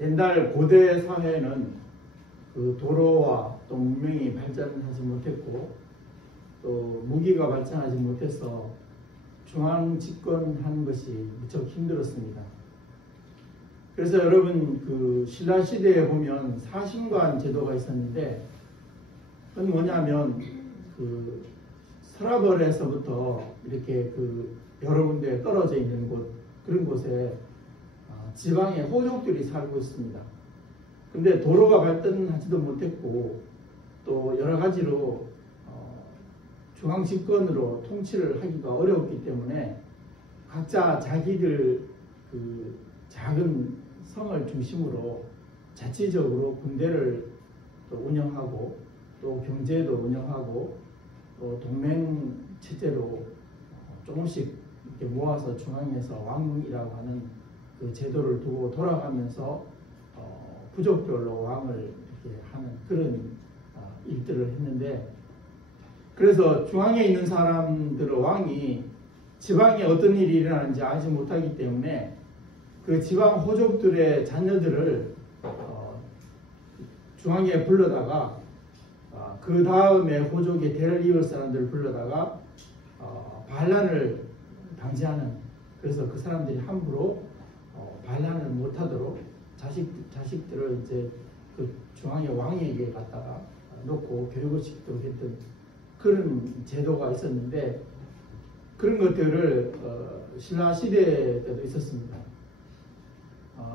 옛날 고대 사회는 그 도로와 또 문명이 발전하지 못했고 또 무기가 발전하지 못해서 중앙 집권하는 것이 무척 힘들었습니다. 그래서 여러분 그 신라 시대에 보면 사신관 제도가 있었는데 그건 뭐냐면 그 서라벌에서부터 이렇게 그 여러 군데 떨어져 있는 곳 그런 곳에 지방의 호족들이 살고 있습니다. 근데 도로가 발전하지도 못했고 또 여러 가지로 중앙 집권으로 통치를 하기가 어려웠기 때문에 각자 자기들 그 작은 성을 중심으로 자치적으로 군대를 또 운영하고 또 경제도 운영하고 또 동맹 체제로 조금씩 이렇게 모아서 중앙에서 왕궁이라고 하는 그 제도를 두고 돌아가면서 부족별로 왕을 이렇게 하는 그런 일들을 했는데, 그래서 중앙에 있는 사람들의 왕이 지방에 어떤 일이 일어나는지 알지 못하기 때문에 그 지방 호족들의 자녀들을 중앙에 불러다가 그 다음에 호족의 대를 이을 사람들을 불러다가 반란을 방지하는, 그래서 그 사람들이 함부로 반란을 못하도록 자식들을 이제 그 중앙의 왕에게 갖다가 놓고 교육을 시키도록 했던 그런 제도가 있었는데, 그런 것들을 신라 시대 때도 있었습니다.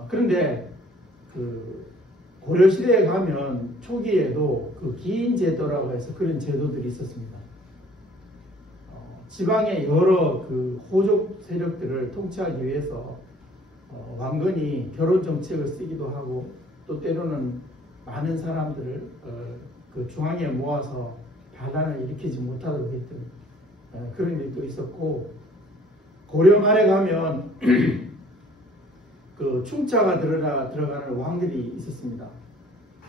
그런데 그 고려 시대에 가면 초기에도 그 기인 제도라고 해서 그런 제도들이 있었습니다. 지방의 여러 그 호족 세력들을 통치하기 위해서 왕건이 결혼 정책을 쓰기도 하고 또 때로는 많은 사람들을 그 중앙에 모아서 반란을 일으키지 못하도록 했던 그런 일도 있었고, 고려 말에 가면 그 충자가 들어가는 왕들이 있었습니다.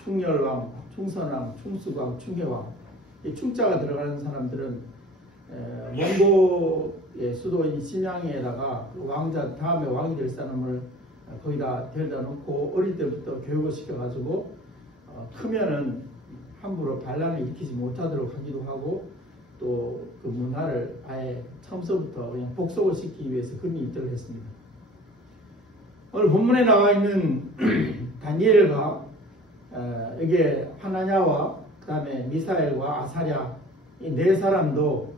충렬왕, 충선왕, 충수광, 충혜왕. 이 충자가 들어가는 사람들은 몽고의 수도인 심양에다가 왕자 다음에 왕이 될 사람을 거기다 데려다 놓고 어릴 때부터 교육을 시켜가지고 크면은 함부로 반란을 일으키지 못하도록 하기도 하고 또 그 문화를 아예 처음서부터 그냥 복속을 시키기 위해서 그런 일들을 했습니다. 오늘 본문에 나와 있는 다니엘과 여기에 하나냐와 그 다음에 미사엘과 아사랴 이 네 사람도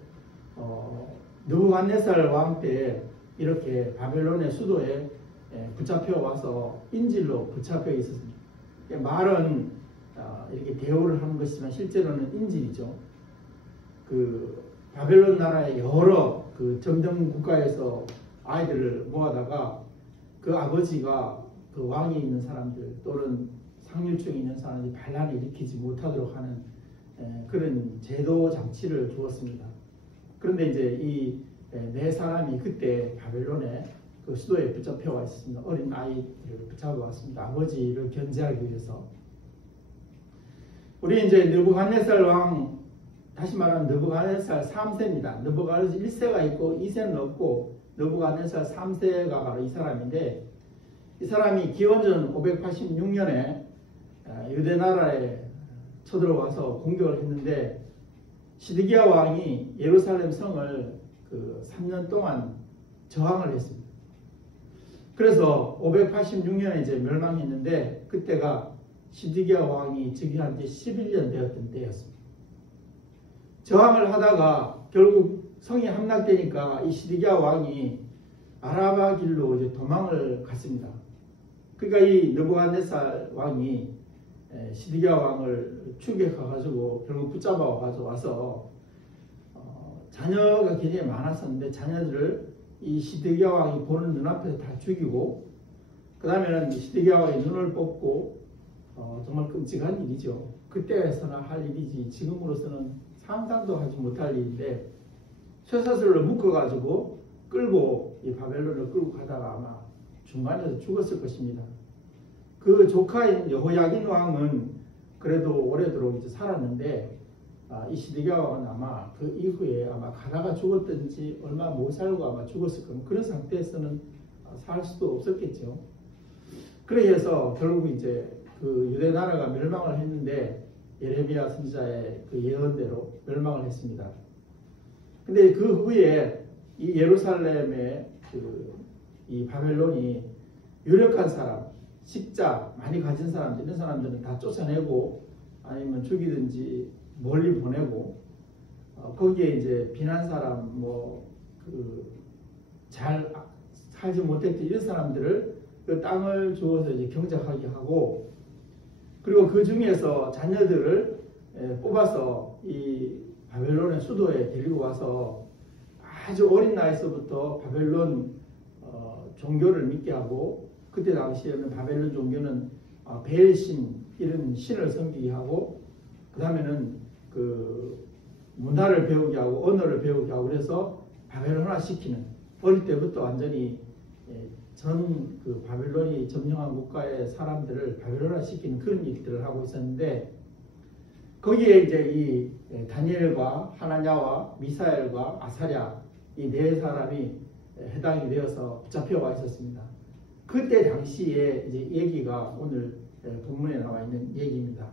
느부갓네살 왕 때 이렇게 바벨론의 수도에 붙잡혀 와서 인질로 붙잡혀 있었습니다. 말은 이렇게 대우를 하는 것이지만 실제로는 인질이죠. 그 바벨론 나라의 여러 그 점령 국가에서 아이들을 모아다가 그 아버지가 그 왕이 있는 사람들 또는 상류층에 있는 사람들이 반란을 일으키지 못하도록 하는 그런 제도 장치를 주었습니다. 그런데 이제 이 네 사람이 그때 바벨론의 그 수도에 붙잡혀 와 있습니다. 어린 아이들을 붙잡아 왔습니다. 아버지를 견제하기 위해서. 우리 이제 느부갓네살 왕, 다시 말하면 느부갓네살 3세입니다. 느부갓네살 1세가 있고 2세는 없고 느부갓네살 3세가 바로 이 사람인데, 이 사람이 기원전 586년에 유대 나라에 쳐들어와서 공격을 했는데 시드기야 왕이 예루살렘 성을 그 3년 동안 저항을 했습니다. 그래서 586년에 이제 멸망했는데 그때가 시드기야 왕이 즉위한 지 11년 되었던 때였습니다. 저항을 하다가 결국 성이 함락되니까 이 시드기야 왕이 아라바 길로 이제 도망을 갔습니다. 그러니까 이 느부갓네살 왕이 시드기야 왕을 추격해가지고 결국 붙잡아 와서 자녀가 굉장히 많았었는데 자녀들을 이 시드기야 왕이 보는 눈앞에서 다 죽이고, 그 다음에는 시드기야 왕의 눈을 뽑고 정말 끔찍한 일이죠. 그때서나 할 일이지 지금으로서는 상상도 하지 못할 일인데 쇠사슬로 묶어가지고 끌고 이 바벨론을 끌고 가다가 아마 중간에서 죽었을 것입니다. 그 조카인 여호야긴 왕은 그래도 오래도록 이제 살았는데 이 시드기야 왕은 아마 그 이후에 아마 가다가 죽었든지 얼마 못 살고 아마 죽었을 겁니다. 그런 상태에서는 살 수도 없었겠죠. 그래서 결국 이제 그 유대 나라가 멸망을 했는데 예레미야 선지자의 그 예언대로 멸망을 했습니다. 근데 그 후에 이 예루살렘의 이 바벨론이 유력한 사람, 식자 많이 가진 사람들, 이런 사람들은 다 쫓아내고 아니면 죽이든지 멀리 보내고 거기에 이제 비난 사람 잘 살지 못했던 이런 사람들을 그 땅을 주어서 이제 경작하게 하고, 그리고 그 중에서 자녀들을 뽑아서 이 바벨론의 수도에 데리고 와서 아주 어린 나이에서부터 바벨론 종교를 믿게 하고, 그때 당시에는 바벨론 종교는 베엘신 이런 신을 섬기게 하고, 그 다음에는 그 문화를 배우게 하고 언어를 배우게 하고, 그래서 바벨론화 시키는, 어릴 때부터 완전히 전 그 바벨론이 점령한 국가의 사람들을 바벨론화 시키는 그런 일들을 하고 있었는데, 거기에 이제 이 다니엘과 하나냐와 미사엘과 아사랴 이 네 사람이 해당이 되어서 붙잡혀와 있었습니다. 그때 당시에 이제 얘기가 오늘 본문에 나와 있는 얘기입니다.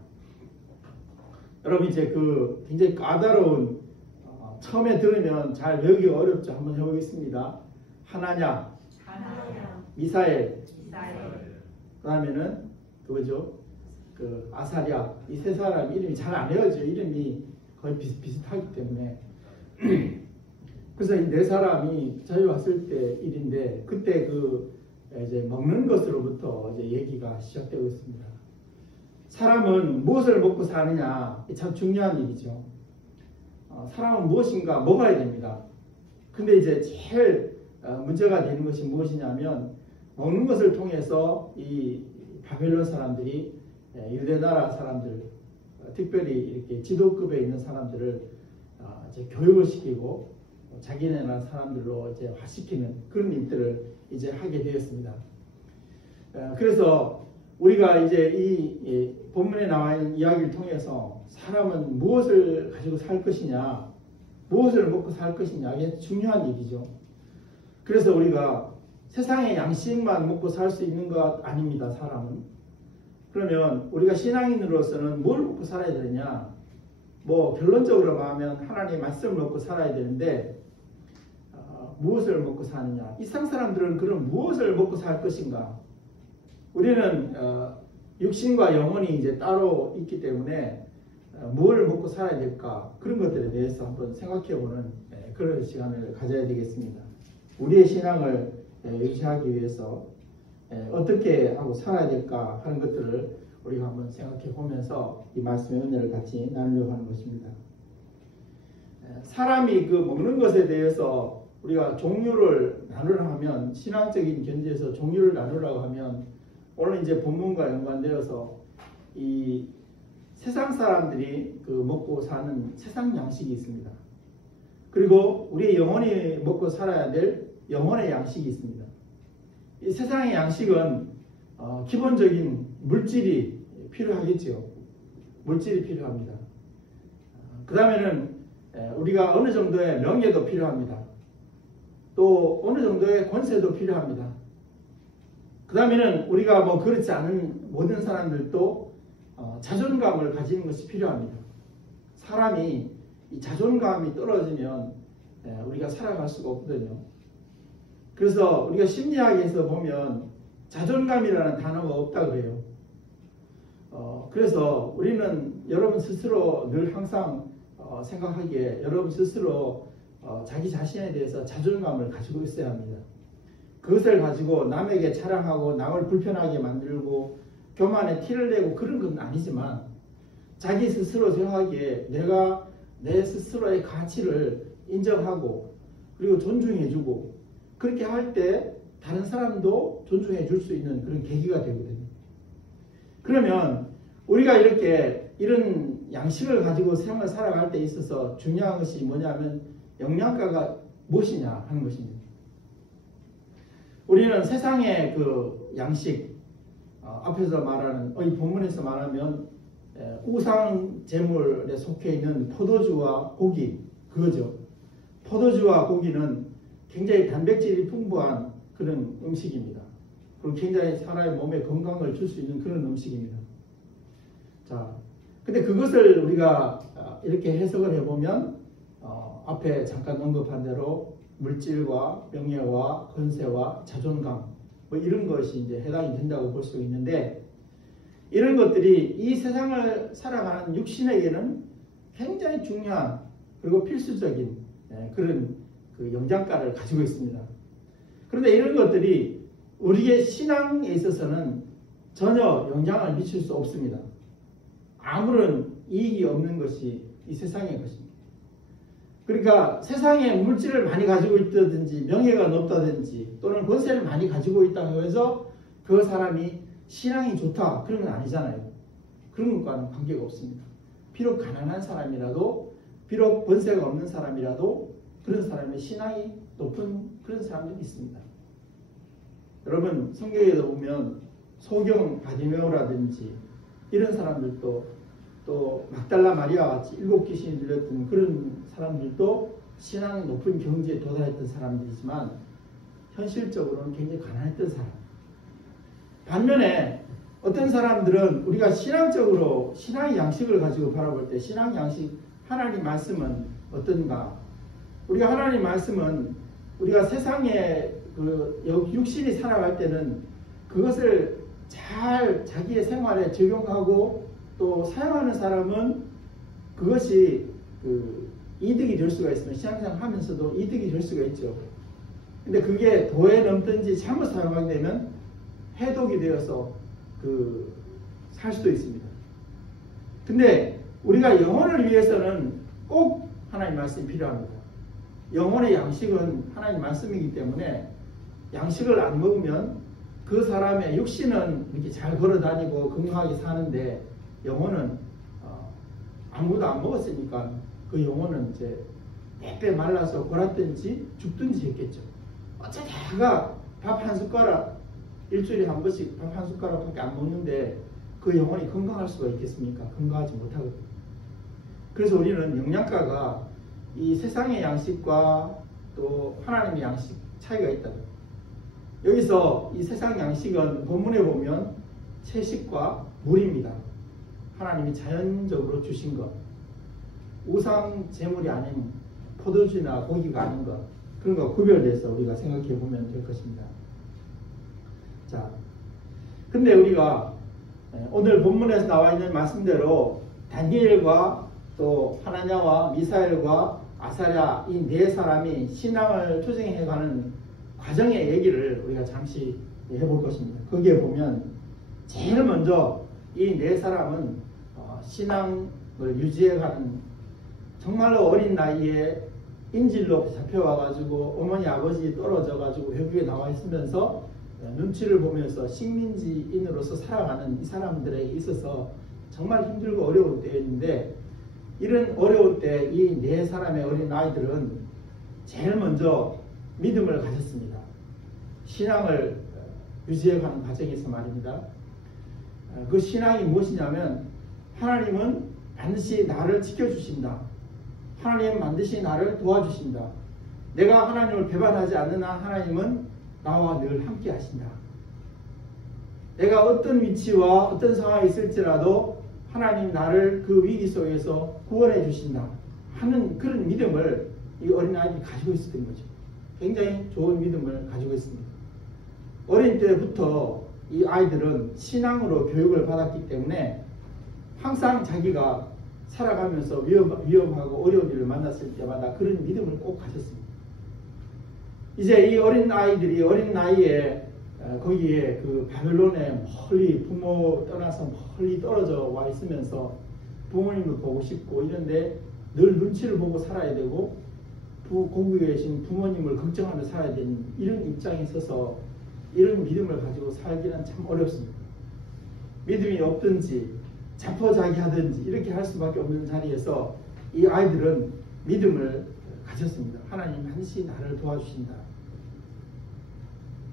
여러분 이제 그 굉장히 까다로운 처음에 들으면 잘 외우기 어렵죠. 한번 해보겠습니다. 하나냐, 미사엘, 그 다음에는 그거죠. 그 아사랴, 이 세 사람 이름이 잘 안 외워져요. 이름이 거의 비슷하기 때문에. 그래서 이 네 사람이 저희 왔을 때 일인데, 그때 그 이제 먹는 것으로부터 이제 얘기가 시작되고 있습니다. 사람은 무엇을 먹고 사느냐, 참 중요한 일이죠. 사람은 무엇인가 먹어야 됩니다. 근데 이제 제일 문제가 되는 것이 무엇이냐면, 먹는 것을 통해서 이 바벨론 사람들이 유대 나라 사람들, 특별히 이렇게 지도급에 있는 사람들을 이제 교육을 시키고 자기네 나라 사람들로 이제 화시키는 그런 일들을 이제 하게 되었습니다. 그래서 우리가 이제 이 본문에 나와 있는 이야기를 통해서 사람은 무엇을 가지고 살 것이냐, 무엇을 먹고 살 것이냐, 이게 중요한 얘기죠. 그래서 우리가 세상의 양식만 먹고 살 수 있는 것 아닙니다, 사람은. 그러면 우리가 신앙인으로서는 뭘 먹고 살아야 되느냐? 결론적으로 말하면 하나님의 말씀을 먹고 살아야 되는데, 무엇을 먹고 사느냐? 이 세상 사람들은 그럼 무엇을 먹고 살 것인가? 우리는 육신과 영혼이 이제 따로 있기 때문에 뭘 먹고 살아야 될까? 그런 것들에 대해서 한번 생각해보는 그런 시간을 가져야 되겠습니다. 우리의 신앙을 유지하기 위해서 어떻게 하고 살아야 될까 하는 것들을 우리가 한번 생각해 보면서 이 말씀의 은혜를 같이 나누려고 하는 것입니다. 사람이 그 먹는 것에 대해서 우리가 종류를 나누려 하면, 신앙적인 견지에서 종류를 나누려고 하면, 오늘 이제 본문과 연관되어서 이 세상 사람들이 그 먹고 사는 세상 양식이 있습니다. 그리고 우리의 영혼이 먹고 살아야 될 영혼의 양식이 있습니다. 이 세상의 양식은 기본적인 물질이 필요하겠죠. 물질이 필요합니다. 그 다음에는 우리가 어느 정도의 명예도 필요합니다. 또 어느 정도의 권세도 필요합니다. 그 다음에는 우리가 그렇지 않은 모든 사람들도 자존감을 가지는 것이 필요합니다. 사람이 이 자존감이 떨어지면 우리가 살아갈 수가 없거든요. 그래서 우리가 심리학에서 보면 자존감이라는 단어가 없다고 그래요. 그래서 우리는 여러분 스스로 늘 항상 생각하기에 여러분 스스로 자기 자신에 대해서 자존감을 가지고 있어야 합니다. 그것을 가지고 남에게 자랑하고 남을 불편하게 만들고 교만에 티를 내고 그런 건 아니지만, 자기 스스로 생각하기에 내가 내 스스로의 가치를 인정하고 그리고 존중해주고, 그렇게 할 때 다른 사람도 존중해 줄 수 있는 그런 계기가 되거든요. 그러면 우리가 이렇게 이런 양식을 가지고 생을 살아갈 때 있어서 중요한 것이 뭐냐면 영양가가 무엇이냐 하는 것입니다. 우리는 세상의 그 양식, 앞에서 말하는, 이 본문에서 말하면 우상 제물에 속해 있는 포도주와 고기, 그거죠. 포도주와 고기는 굉장히 단백질이 풍부한 그런 음식입니다. 그리고 굉장히 사람의 몸에 건강을 줄 수 있는 그런 음식입니다. 자, 근데 그것을 우리가 이렇게 해석을 해보면 앞에 잠깐 언급한 대로 물질과 명예와 권세와 자존감 뭐 이런 것이 이제 해당이 된다고 볼 수 있는데, 이런 것들이 이 세상을 살아가는 육신에게는 굉장히 중요한 그리고 필수적인 그런 그 영양가를 가지고 있습니다. 그런데 이런 것들이 우리의 신앙에 있어서는 전혀 영향을 미칠 수 없습니다. 아무런 이익이 없는 것이 이 세상의 것입니다. 그러니까 세상에 물질을 많이 가지고 있다든지 명예가 높다든지 또는 권세를 많이 가지고 있다고 해서 그 사람이 신앙이 좋다 그런 건 아니잖아요. 그런 것과는 관계가 없습니다. 비록 가난한 사람이라도, 비록 권세가 없는 사람이라도 그런 사람의 신앙이 높은 그런 사람들이 있습니다. 여러분 성경에도 보면 소경 바디메오라든지 이런 사람들도, 또 막달라 마리아와 같이 7 귀신이 들렸던 그런 사람들도 신앙이 높은 경지에 도달했던 사람들이지만 현실적으로는 굉장히 가난했던 사람. 반면에 어떤 사람들은 우리가 신앙적으로 신앙의 양식을 가지고 바라볼 때 신앙 양식, 하나님 말씀은 어떤가? 우리가 하나님 말씀은 우리가 세상에 그 육신이 살아갈 때는 그것을 잘 자기의 생활에 적용하고 또 사용하는 사람은 그것이 그 이득이 될 수가 있으면 신앙생활 하면서도 이득이 될 수가 있죠. 근데 그게 도에 넘든지 잘못 사용하게 되면 해독이 되어서 살 수도 있습니다. 근데 우리가 영혼을 위해서는 꼭 하나님 말씀이 필요합니다. 영혼의 양식은 하나님 말씀이기 때문에 양식을 안 먹으면 그 사람의 육신은 이렇게 잘 걸어다니고 건강하게 사는데 영혼은 아무도 안 먹었으니까 그 영혼은 이제 빼빼 말라서 골았든지 죽든지 했겠죠. 어쩌다가 밥 한 숟가락, 일주일에 한 번씩 밥 한 숟가락밖에 안 먹는데 그 영혼이 건강할 수가 있겠습니까? 건강하지 못하거든요. 그래서 우리는 영양가가 이 세상의 양식과 또 하나님의 양식 차이가 있다. 여기서 이 세상 양식은 본문에 보면 채식과 물입니다. 하나님이 자연적으로 주신 것, 우상 제물이 아닌 포도주나 고기가 아닌 것, 그런 거 구별돼서 우리가 생각해 보면 될 것입니다. 자, 근데 우리가 오늘 본문에서 나와 있는 말씀대로 다니엘과 또 하나냐와 미사엘과 아사랴 이 네 사람이 신앙을 투쟁해가는 과정의 얘기를 우리가 잠시 해볼 것입니다. 거기에 보면 제일 먼저 이 네 사람은 신앙을 유지해가는 정말로 어린 나이에 인질로 잡혀와가지고 어머니 아버지 떨어져가지고 외국에 나와 있으면서 눈치를 보면서 식민지인으로서 살아가는 이 사람들에게 있어서 정말 힘들고 어려운 때였는데, 이런 어려울 때 이 네 사람의 어린 아이들은 제일 먼저 믿음을 가졌습니다. 신앙을 유지해가는 과정에서 말입니다. 그 신앙이 무엇이냐면 하나님은 반드시 나를 지켜주신다. 하나님은 반드시 나를 도와주신다. 내가 하나님을 배반하지 않는 한 하나님은 나와 늘 함께 하신다. 내가 어떤 위치와 어떤 상황에 있을지라도 하나님 나를 그 위기 속에서 구원해 주신다 하는 그런 믿음을 이 어린아이들이 가지고 있었던 거죠. 굉장히 좋은 믿음을 가지고 있습니다. 어린 때부터 이 아이들은 신앙으로 교육을 받았기 때문에 항상 자기가 살아가면서 위험하고 어려운 일을 만났을 때마다 그런 믿음을 꼭 가졌습니다. 이제 이 어린 아이들이 어린 나이에 거기에 그 바벨론에 멀리 부모 떠나서 멀리 떨어져 와 있으면서 부모님을 보고 싶고 이런데 늘 눈치를 보고 살아야 되고 거기에 계신 부모님을 걱정하며 살아야 되는 이런 입장에 있어서 이런 믿음을 가지고 살기는 참 어렵습니다. 믿음이 없든지 자포자기하든지 이렇게 할 수밖에 없는 자리에서 이 아이들은 믿음을 가졌습니다. 하나님 반드시 나를 도와주신다.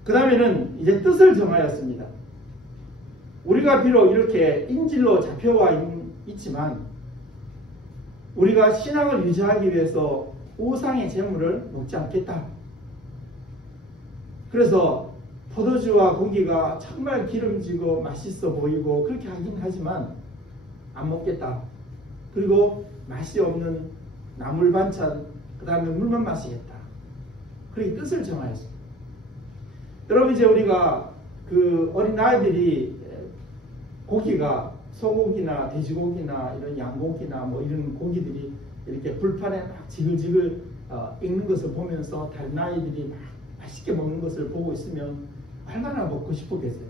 그 다음에는 이제 뜻을 정하였습니다. 우리가 비록 이렇게 인질로 잡혀와 있지만 우리가 신앙을 유지하기 위해서 우상의 재물을 먹지 않겠다. 그래서 포도주와 고기가 정말 기름지고 맛있어 보이고 그렇게 하긴 하지만 안 먹겠다. 그리고 맛이 없는 나물 반찬, 그 다음에 물만 마시겠다. 그렇게 뜻을 정하였습니다. 여러분, 이제 우리가 그 어린아이들이 고기가 소고기나 돼지고기나 이런 양고기나 뭐 이런 고기들이 이렇게 불판에 막 지글지글 익는 것을 보면서 다른 아이들이 막 맛있게 먹는 것을 보고 있으면 얼마나 먹고 싶었겠어요.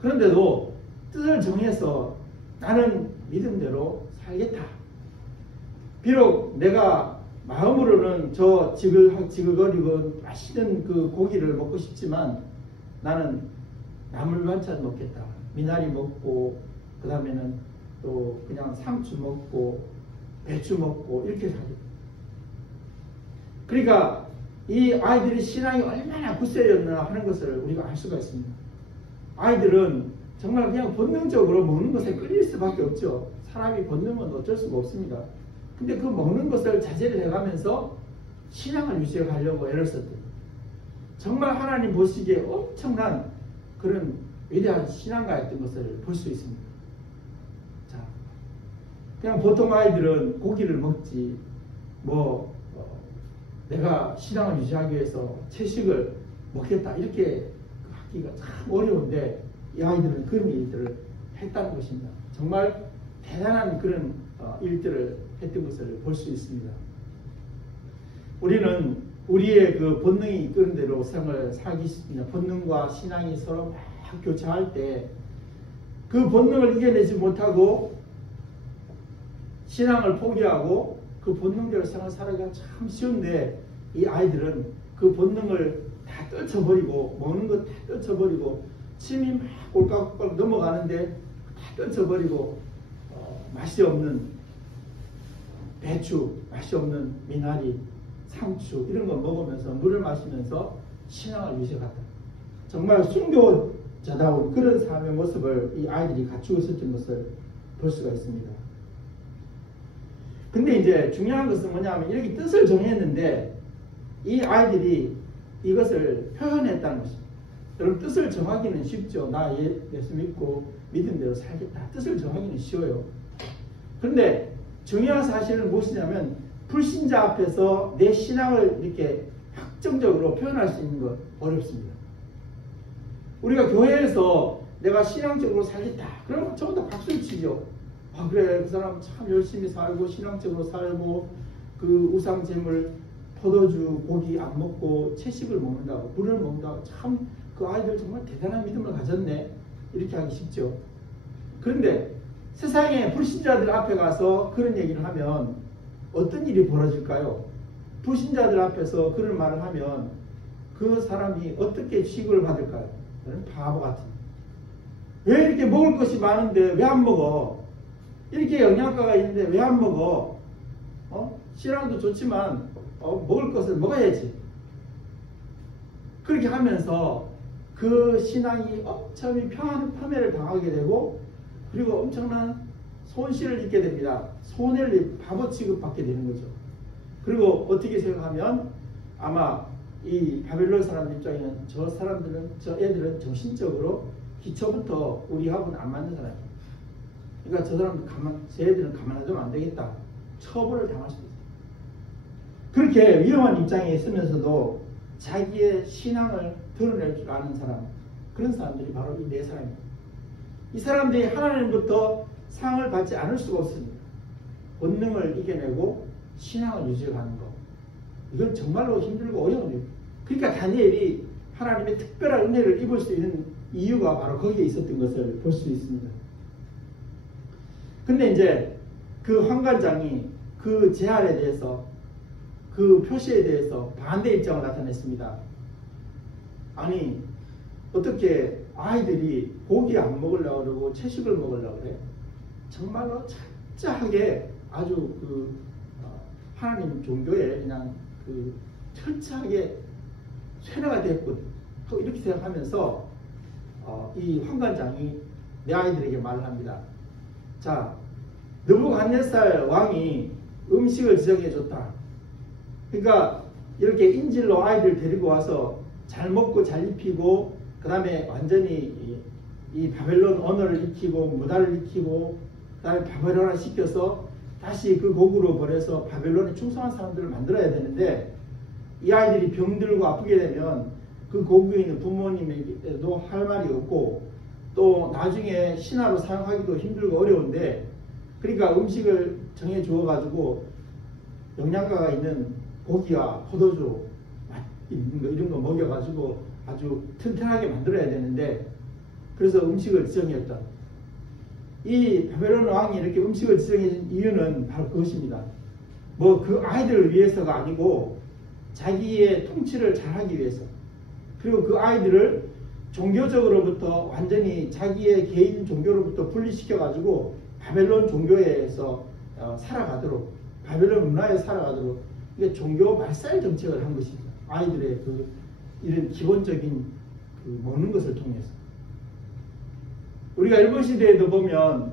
그런데도 뜻을 정해서 나는 믿음대로 살겠다. 비록 내가 마음으로는 저 지글거리고 맛있는 그 고기를 먹고 싶지만 나는 나물 반찬 먹겠다. 미나리 먹고 그 다음에는 또 그냥 상추 먹고 배추 먹고 이렇게 살겠다. 그러니까 이 아이들의 신앙이 얼마나 굳세였나 하는 것을 우리가 알 수가 있습니다. 아이들은 정말 그냥 본능적으로 먹는 것에 끌릴 수밖에 없죠. 사람이 본능은 어쩔 수가 없습니다. 근데 그 먹는 것을 자제를 해가면서 신앙을 유지해 가려고 애를 썼대요. 정말 하나님 보시기에 엄청난 그런 위대한 신앙가였던 것을 볼 수 있습니다. 자, 그냥 보통 아이들은 고기를 먹지 내가 신앙을 유지하기 위해서 채식을 먹겠다 이렇게 하기가 참 어려운데 이 아이들은 그런 일들을 했다는 것입니다. 정말 대단한 그런 일들을 했던 것을 볼 수 있습니다. 우리는 우리의 그 본능이 이끄는 대로 생을 살기 쉽습니다. 본능과 신앙이 서로 막 교차할 때 그 본능을 이겨내지 못하고 신앙을 포기하고 그 본능대로 생을 살아가기가 참 쉬운데 이 아이들은 그 본능을 다 떨쳐버리고 먹는 것 다 떨쳐버리고 침이 막 꼴깍꼴깍 넘어가는데 다 떨쳐버리고 맛이 없는 배추, 맛이 없는 미나리, 상추 이런 거 먹으면서 물을 마시면서 신앙을 유지해갔다. 정말 순교자다운 그런 삶의 모습을 이 아이들이 갖추고 있었던 것을 볼 수가 있습니다. 근데 이제 중요한 것은 뭐냐면 이렇게 뜻을 정했는데 이 아이들이 이것을 표현했다는 것입니다. 여러분, 뜻을 정하기는 쉽죠. 나 예수 믿고 믿음대로 살겠다. 뜻을 정하기는 쉬워요. 그런데 중요한 사실은 무엇이냐면 불신자 앞에서 내 신앙을 이렇게 확정적으로 표현할 수 있는 것 어렵습니다. 우리가 교회에서 내가 신앙적으로 살겠다. 그러면 전부 다 박수를 치죠. 아, 그래, 그 사람 참 열심히 살고 신앙적으로 살고 그 우상제물 포도주 고기 안 먹고 채식을 먹는다고 물을 먹는다고 참 그 아이들 정말 대단한 믿음을 가졌네 이렇게 하기 쉽죠. 그런데 세상에 불신자들 앞에 가서 그런 얘기를 하면 어떤 일이 벌어질까요? 불신자들 앞에서 그런 말을 하면 그 사람이 어떻게 취급을 받을까요? 저는 바보 같은. 왜 이렇게 먹을 것이 많은데 왜 안 먹어? 이렇게 영양가가 있는데 왜 안 먹어? 신앙도 좋지만 먹을 것을 먹어야지. 그렇게 하면서 그 신앙이 엄청히 폄하를 당하게 되고 그리고 엄청난 손실을 입게 됩니다. 손해를 바보 취급받게 되는 거죠. 그리고 어떻게 생각하면 아마 이 바벨론 사람들 입장에는 저 애들은 정신적으로 기초부터 우리하고는 안 맞는 사람이에요. 그러니까 저 애들은 가만히 안 되겠다. 처벌을 당할 수도 있어요. 그렇게 위험한 입장에 있으면서도 자기의 신앙을 드러낼 줄 아는 사람, 그런 사람들이 바로 이 네 사람입니다. 이 사람들이 하나님부터 상을 받지 않을 수가 없습니다. 본능을 이겨내고 신앙을 유지하는 것. 이건 정말로 힘들고 어려운 일입니다. 그러니까 다니엘이 하나님의 특별한 은혜를 입을 수 있는 이유가 바로 거기에 있었던 것을 볼 수 있습니다. 근데 이제 그 환관장이 그 제안에 대해서 그 표시에 대해서 반대 입장을 나타냈습니다. 아니 어떻게 아이들이 고기 안 먹으려고 그러고 채식을 먹으려고 그래? 정말로 철저하게 아주 하나님 종교에 그냥 철저하게 쇠뇌가 됐군. 이렇게 생각하면서 이 환관장이 내 아이들에게 말을 합니다. 자, 느부갓네살 왕이 음식을 지정해 줬다. 그러니까 이렇게 인질로 아이들 데리고 와서 잘 먹고 잘 입히고 그 다음에 완전히 이 바벨론 언어를 익히고 문화를 익히고 그 다음에 바벨론화 시켜서 다시 그 곡으로 버려서 바벨론에 충성한 사람들을 만들어야 되는데 이 아이들이 병들고 아프게 되면 그 고국에 있는 부모님에게도 할 말이 없고 또 나중에 신하로 사용하기도 힘들고 어려운데 그러니까 음식을 정해 주어 가지고 영양가가 있는 고기와 포도주 있는 거 이런 거 먹여 가지고 아주 튼튼하게 만들어야 되는데 그래서 음식을 지정했다. 이 바벨론 왕이 이렇게 음식을 지정해준 이유는 바로 그것입니다. 뭐 그 아이들을 위해서가 아니고 자기의 통치를 잘하기 위해서 그리고 그 아이들을 종교적으로부터 완전히 자기의 개인 종교로부터 분리시켜 가지고 바벨론 종교에서 살아가도록 바벨론 문화에 살아가도록 이게 종교 말살 정책을 한 것입니다. 아이들의 그 이런 기본적인 그 먹는 것을 통해서 우리가 일본 시대에도 보면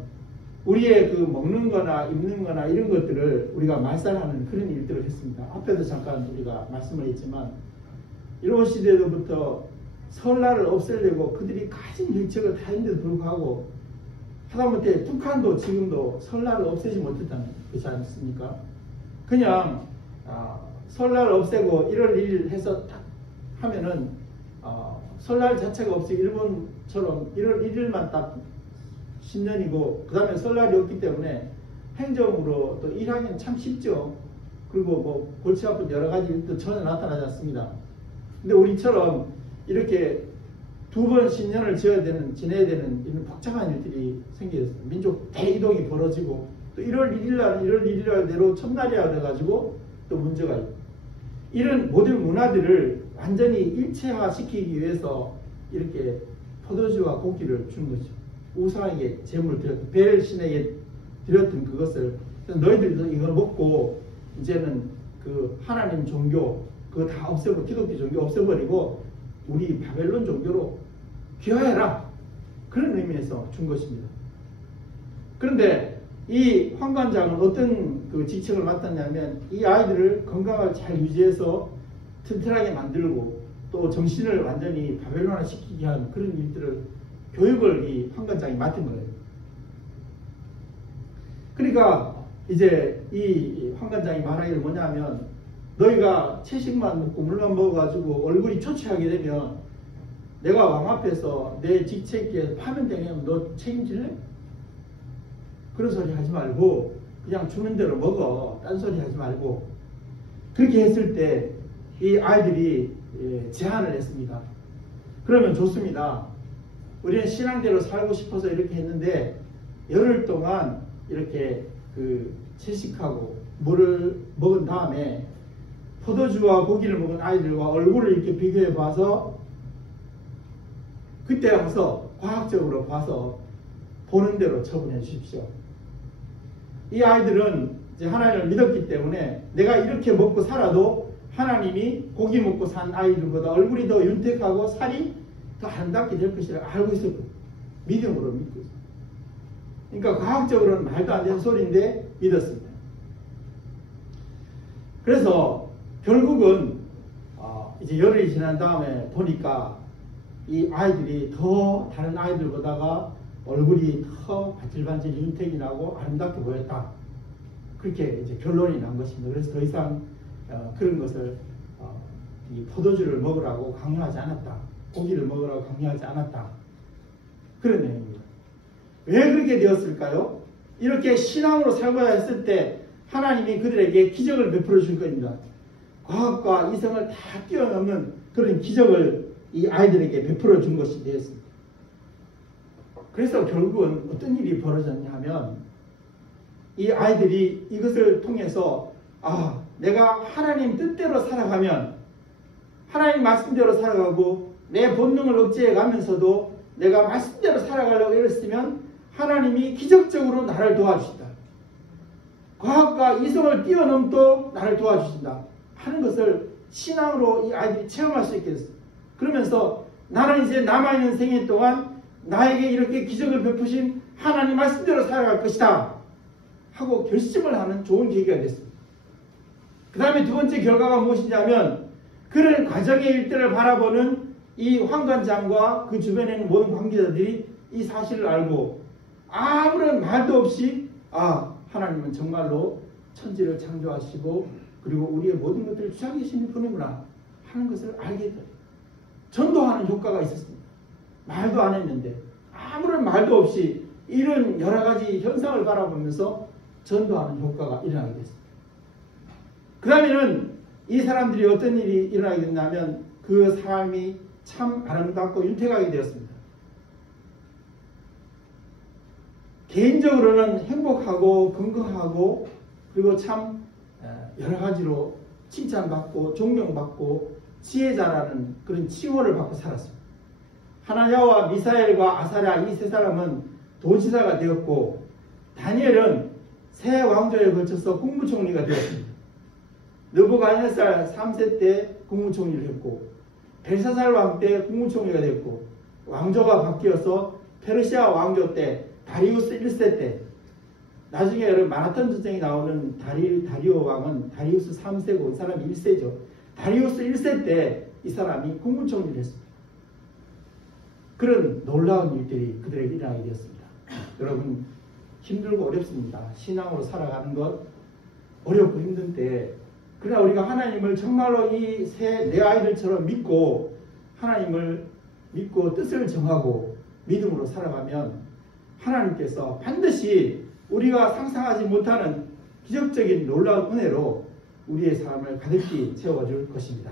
우리의 그 먹는 거나 입는 거나 이런 것들을 우리가 말살하는 그런 일들을 했습니다. 앞에도 잠깐 우리가 말씀을 했지만 일본 시대로부터 설날을 없애려고 그들이 가진 정책을 다 했는데도 불구하고 하다못해 북한도 지금도 설날을 없애지 못했다는 것이지 않습니까? 그냥 설날을 없애고 1월 1일 해서 딱 하면은 설날 자체가 없이 일본처럼 1월 1일만 딱 신년이고 그 다음에 설날이 없기 때문에 행정으로 또 일하기는 참 쉽죠. 그리고 뭐 골치 아픈 여러 가지 일도 전혀 나타나지 않습니다. 근데 우리처럼 이렇게 두 번 신년을 지내야 되는 이런 복잡한 일들이 생겼어요. 민족 대이동이 벌어지고 또 1월 1일 내로 첫날이라 그래가지고 또 문제가 있고 이런 모든 문화들을 완전히 일체화 시키기 위해서 이렇게 포도주와 고기를 준 거죠. 우상에게 제물을 드렸던 벨 신에게 드렸던 그것을 너희들도 이걸 먹고 이제는 그 하나님 종교 그거 다 없애버리고 기독교 종교 없애버리고 우리 바벨론 종교로 귀화해라 그런 의미에서 준 것입니다. 그런데 이 황관장은 어떤 그 직책을 맡았냐면 이 아이들을 건강을 잘 유지해서 튼튼하게 만들고 또 정신을 완전히 바벨론화 시키게 한 그런 일들을 교육을 이 황관장이 맡은 거예요. 그러니까 이제 이 황관장이 말하기를 뭐냐면 너희가 채식만 먹고 물만 먹어가지고 얼굴이 초췌하게 되면 내가 왕 앞에서 내 직책에 파면되면 너 책임질래? 그런 소리 하지 말고 그냥 주는 대로 먹어. 딴 소리 하지 말고. 그렇게 했을 때 이 아이들이 제안을 했습니다. 그러면 좋습니다. 우리는 신앙대로 살고 싶어서 이렇게 했는데 열흘 동안 이렇게 그 채식하고 물을 먹은 다음에 포도주와 고기를 먹은 아이들과 얼굴을 이렇게 비교해 봐서 그때 가서 과학적으로 봐서 보는 대로 처분해 주십시오. 이 아이들은 이제 하나님을 믿었기 때문에 내가 이렇게 먹고 살아도 하나님이 고기 먹고 산 아이들보다 얼굴이 더 윤택하고 살이 더 아름답게 될 것이라 알고 있었고 믿음으로 믿고 있어요. 그러니까 과학적으로는 말도 안 되는 소리인데 믿었습니다. 그래서 결국은 이제 열흘이 지난 다음에 보니까 이 아이들이 더 다른 아이들보다가 얼굴이 더 반질반질 윤택이 나고 아름답게 보였다. 그렇게 이제 결론이 난 것입니다. 그래서 더 이상 그런 것을 이 포도주를 먹으라고 강요하지 않았다. 고기를 먹으라고 강요하지 않았다. 그런 내용입니다. 왜 그렇게 되었을까요? 이렇게 신앙으로 살고자 했을 때 하나님이 그들에게 기적을 베풀어 줄 겁니다. 과학과 이성을 다 뛰어넘는 그런 기적을 이 아이들에게 베풀어 준 것이 되었습니다. 그래서 결국은 어떤 일이 벌어졌냐 하면 이 아이들이 이것을 통해서 내가 하나님 뜻대로 살아가면 하나님 말씀대로 살아가고 내 본능을 억제해 가면서도 내가 말씀대로 살아가려고 이랬으면 하나님이 기적적으로 나를 도와주신다. 과학과 이성을 뛰어넘도 나를 도와주신다 하는 것을 신앙으로 이 아이들이 체험할 수 있게 됐습니다. 그러면서 나는 이제 남아있는 생애 동안 나에게 이렇게 기적을 베푸신 하나님 말씀대로 살아갈 것이다 하고 결심을 하는 좋은 계기가 됐습니다. 그 다음에 두 번째 결과가 무엇이냐면 그런 과정의 일들을 바라보는 이 환관장과 그 주변에 있는 모든 관계자들이 이 사실을 알고 아무런 말도 없이 하나님은 정말로 천지를 창조하시고 그리고 우리의 모든 것들을 주장하시는 분이구나 하는 것을 알게 돼요. 전도하는 효과가 있었습니다. 말도 안 했는데 아무런 말도 없이 이런 여러 가지 현상을 바라보면서 전도하는 효과가 일어나게 됐습니다. 그 다음에는 이 사람들이 어떤 일이 일어나게 됐냐면 그 삶이 참 아름답고 윤택하게 되었습니다. 개인적으로는 행복하고 건강하고 그리고 참 여러 가지로 칭찬받고 존경받고 지혜자라는 그런 칭호를 받고 살았습니다. 하나냐와 미사엘과 아사랴 이 세 사람은 도지사가 되었고 다니엘은 세 왕조에 거쳐서 국무총리가 되었습니다. 느부갓네살 3세 때 국무총리를 했고 벨사살 왕 때 국무총리가 됐고 왕조가 바뀌어서 페르시아 왕조 때 다리우스 1세 때 나중에 여러분 마라톤 전쟁이 나오는 다리오 왕은 다리우스 3세고 이 사람이 1세죠. 다리우스 1세 때 이 사람이 국무총리를 했습니다. 그런 놀라운 일들이 그들에게 일어나게 되었습니다. 여러분 힘들고 어렵습니다. 신앙으로 살아가는 것 어렵고 힘든 때 그러나 우리가 하나님을 정말로 이 내 아이들처럼 믿고 하나님을 믿고 뜻을 정하고 믿음으로 살아가면 하나님께서 반드시 우리가 상상하지 못하는 기적적인 놀라운 은혜로 우리의 삶을 가득히 채워줄 것입니다.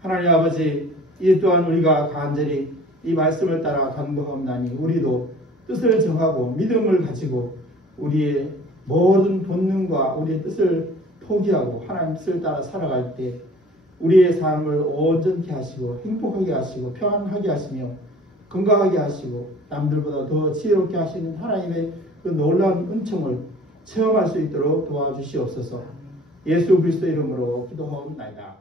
하나님 아버지 이 또한 우리가 간절히 이 말씀을 따라 간구하옵나니 우리도 뜻을 정하고 믿음을 가지고 우리의 모든 본능과 우리의 뜻을 포기하고 하나님 뜻을 따라 살아갈 때 우리의 삶을 온전케 하시고 행복하게 하시고 평안하게 하시며 건강하게 하시고 남들보다 더 지혜롭게 하시는 하나님의 그 놀라운 은총을 체험할 수 있도록 도와주시옵소서. 예수 그리스도 이름으로 기도하옵나이다.